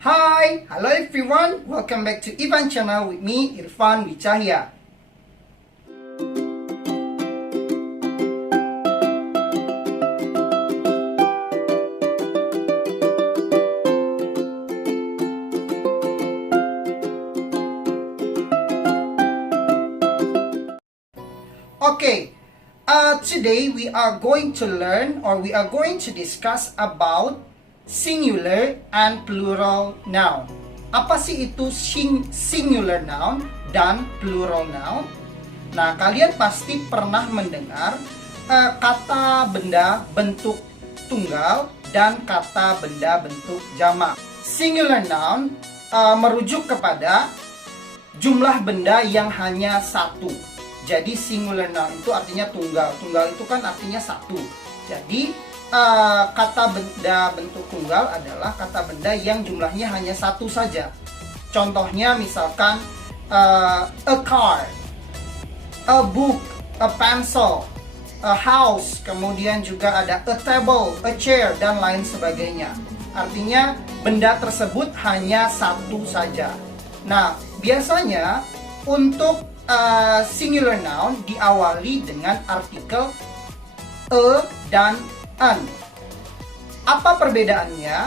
Hi, hello everyone. Welcome back to Ivan channel with me, Irfan Wicahya. Okay, today we are going to learn or we are going to discuss about singular and plural noun. Apa sih itu singular noun dan plural noun? Nah, kalian pasti pernah mendengar kata benda bentuk tunggal dan kata benda bentuk jamak. Singular noun merujuk kepada jumlah benda yang hanya satu. Jadi singular noun itu artinya tunggal. Tunggal itu kan artinya satu. Jadi kata benda bentuk tunggal adalah kata benda yang jumlahnya hanya satu saja. Contohnya misalkan a car, a book, a pencil, a house, kemudian juga ada a table, a chair, dan lain sebagainya. Artinya benda tersebut hanya satu saja. Nah, biasanya untuk singular noun diawali dengan artikel a dan an. Apa perbedaannya?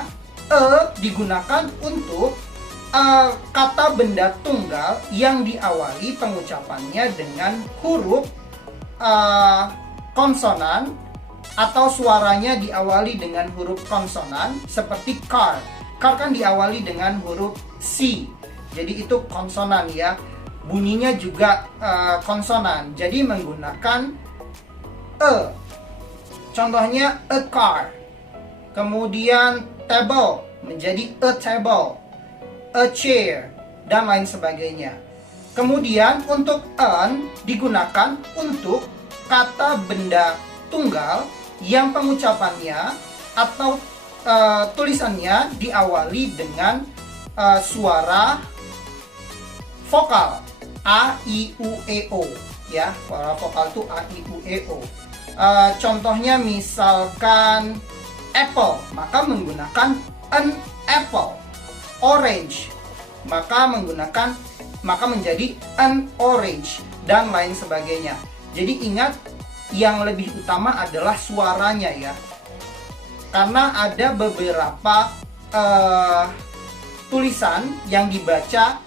A digunakan untuk kata benda tunggal yang diawali pengucapannya dengan huruf konsonan atau suaranya diawali dengan huruf konsonan seperti car. Car kan diawali dengan huruf C. Jadi itu konsonan ya. Bunyinya juga konsonan. Jadi menggunakan e. Contohnya a car. Kemudian table menjadi a table, a chair, dan lain sebagainya. Kemudian untuk an digunakan untuk kata benda tunggal yang pengucapannya atau tulisannya diawali dengan suara vokal a, i, u, e, o ya. Suara vokal itu a, i, u, e, o. Contohnya misalkan apple, maka menggunakan an apple. Orange, maka menjadi an orange, dan lain sebagainya. Jadi ingat, yang lebih utama adalah suaranya ya. Karena ada beberapa tulisan yang dibaca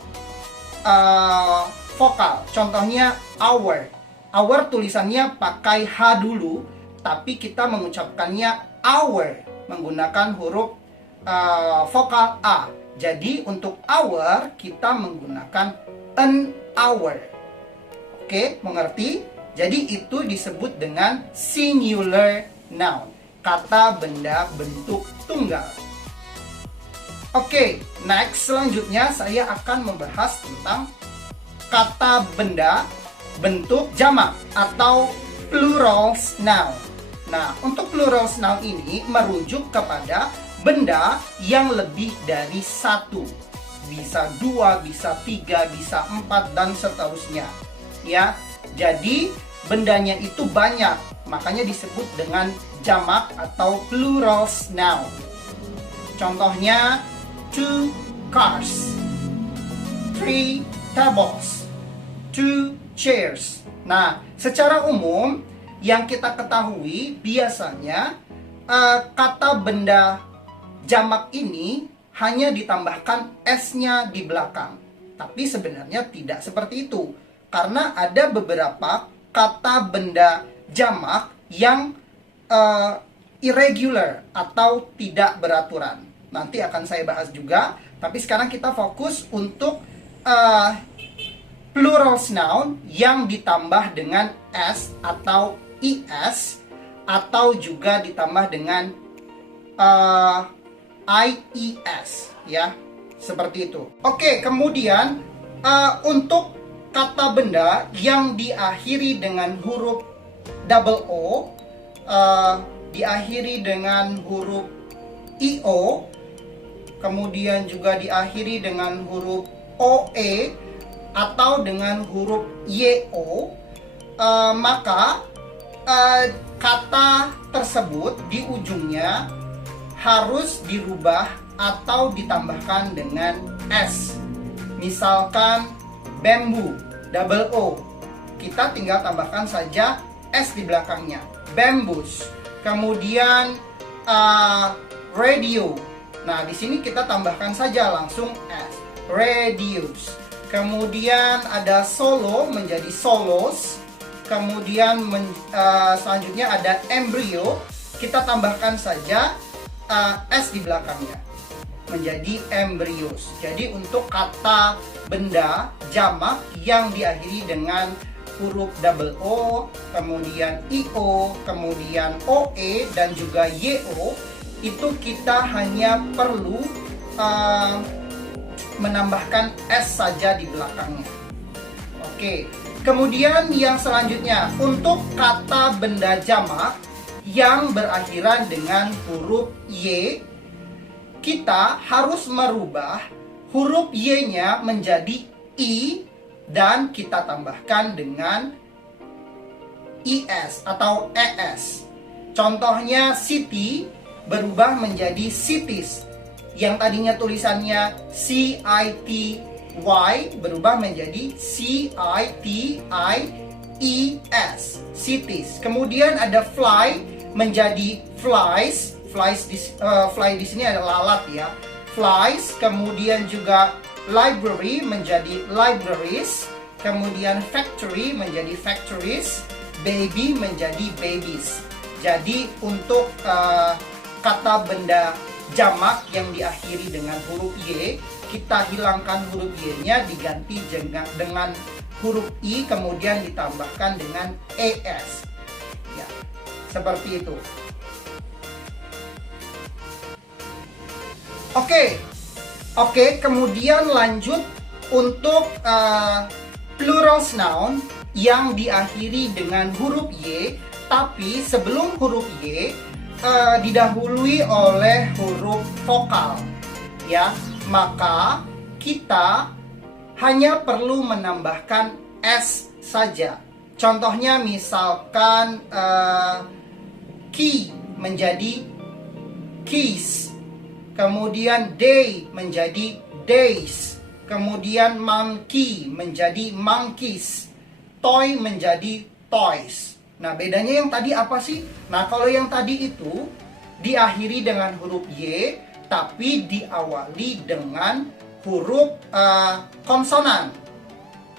vokal. Contohnya our. Our tulisannya pakai H dulu, tapi kita mengucapkannya our menggunakan huruf vokal A. Jadi untuk our kita menggunakan an hour. Oke, mengerti? Jadi itu disebut dengan singular noun, kata benda bentuk tunggal. Oke, next selanjutnya saya akan membahas tentang kata benda bentuk jamak atau plural noun. Nah, untuk plural noun ini merujuk kepada benda yang lebih dari satu. Bisa dua, bisa tiga, bisa empat, dan seterusnya. Ya, jadi bendanya itu banyak, makanya disebut dengan jamak atau plural noun. Contohnya, 2 cars, 3 tables, 2 chairs. Nah, secara umum yang kita ketahui biasanya kata benda jamak ini hanya ditambahkan s-nya di belakang. Tapi sebenarnya tidak seperti itu. Karena ada beberapa kata benda jamak yang irregular atau tidak beraturan. Nanti akan saya bahas juga. Tapi sekarang kita fokus untuk plural noun yang ditambah dengan s atau is, atau juga ditambah dengan ies ya, seperti itu. Oke, kemudian untuk kata benda yang diakhiri dengan huruf double o, diakhiri dengan huruf io, kemudian juga diakhiri dengan huruf oe atau dengan huruf yo, maka kata tersebut di ujungnya harus dirubah atau ditambahkan dengan S. Misalkan bamboo, double O. Kita tinggal tambahkan saja S di belakangnya. Bamboos. Kemudian radio. Nah, di sini kita tambahkan saja langsung S. Radios. Kemudian ada solo menjadi solos. Kemudian selanjutnya ada embryo. Kita tambahkan saja S di belakangnya menjadi embryos. Jadi untuk kata benda jamak yang diakhiri dengan huruf double O, kemudian IO, kemudian OE, dan juga YO, itu kita hanya perlu menambahkan S saja di belakangnya. Oke, kemudian yang selanjutnya, untuk kata benda jamak yang berakhiran dengan huruf Y, kita harus merubah huruf Y-nya menjadi I dan kita tambahkan dengan IS atau ES. Contohnya city berubah menjadi cities. Yang tadinya tulisannya CITY berubah menjadi CITIES, cities. Kemudian ada fly menjadi flies. Fly di sini ada lalat ya. Flies. Kemudian juga library menjadi libraries. Kemudian factory menjadi factories. Baby menjadi babies. Jadi untuk kata benda jamak yang diakhiri dengan huruf Y, kita hilangkan huruf Y-nya, diganti dengan huruf I, kemudian ditambahkan dengan ES. Ya, seperti itu. Oke, kemudian lanjut untuk plural noun yang diakhiri dengan huruf Y, tapi sebelum huruf Y didahului oleh huruf vokal, ya. Maka kita hanya perlu menambahkan S saja. Contohnya misalkan key menjadi keys. Kemudian day menjadi days. Kemudian monkey menjadi monkeys. Toy menjadi toys. Nah, bedanya yang tadi apa sih? Nah, kalau yang tadi itu diakhiri dengan huruf Y, tapi diawali dengan huruf konsonan.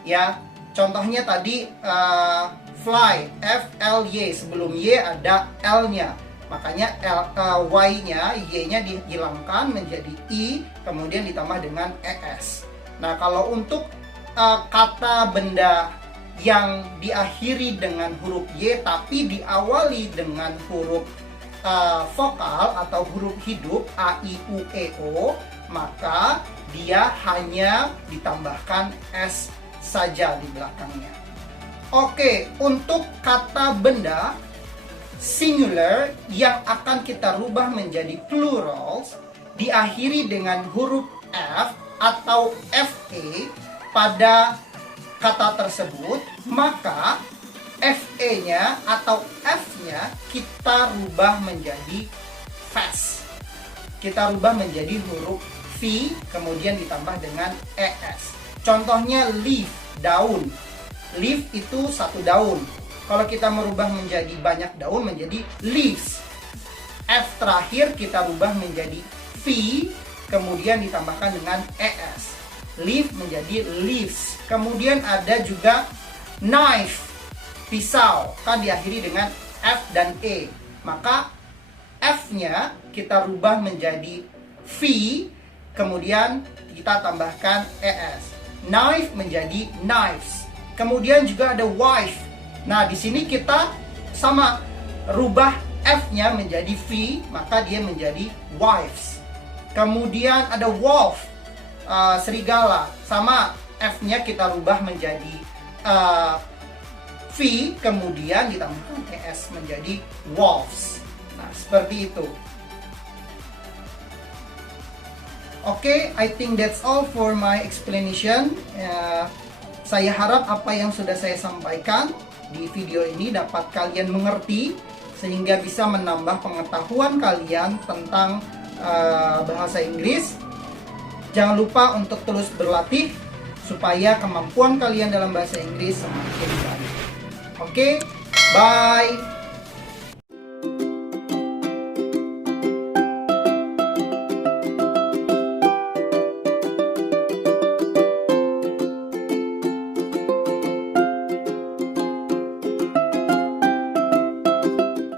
Ya, contohnya tadi fly, F-L-Y. Sebelum Y ada L-nya. Makanya Y-nya, Y-nya dihilangkan menjadi I, kemudian ditambah dengan ES. Nah, kalau untuk kata benda yang diakhiri dengan huruf Y tapi diawali dengan huruf vokal atau huruf hidup A, I, U, E, O, maka dia hanya ditambahkan S saja di belakangnya. Oke, untuk kata benda singular yang akan kita rubah menjadi plurals diakhiri dengan huruf F atau FE pada kata tersebut, maka FE-nya atau F-nya kita rubah menjadi fast. Kita rubah menjadi huruf V kemudian ditambah dengan ES. Contohnya leaf, daun. Leaf itu satu daun. Kalau kita merubah menjadi banyak daun menjadi leaves. F terakhir kita rubah menjadi V, kemudian ditambahkan dengan ES. Leaf menjadi leaves. Kemudian ada juga knife, pisau, kan diakhiri dengan F dan E. Maka F-nya kita rubah menjadi V, kemudian kita tambahkan ES. Knife menjadi knives. Kemudian juga ada wife. Nah, di sini kita sama rubah F-nya menjadi V, maka dia menjadi wives. Kemudian ada wolf, serigala, sama F-nya kita rubah menjadi V, kemudian ditambahkan ES menjadi wolves. Nah, seperti itu. Oke, I think that's all for my explanation. Saya harap apa yang sudah saya sampaikan di video ini dapat kalian mengerti sehingga bisa menambah pengetahuan kalian tentang bahasa Inggris. Jangan lupa untuk terus berlatih supaya kemampuan kalian dalam bahasa Inggris semakin baik. Oke, bye.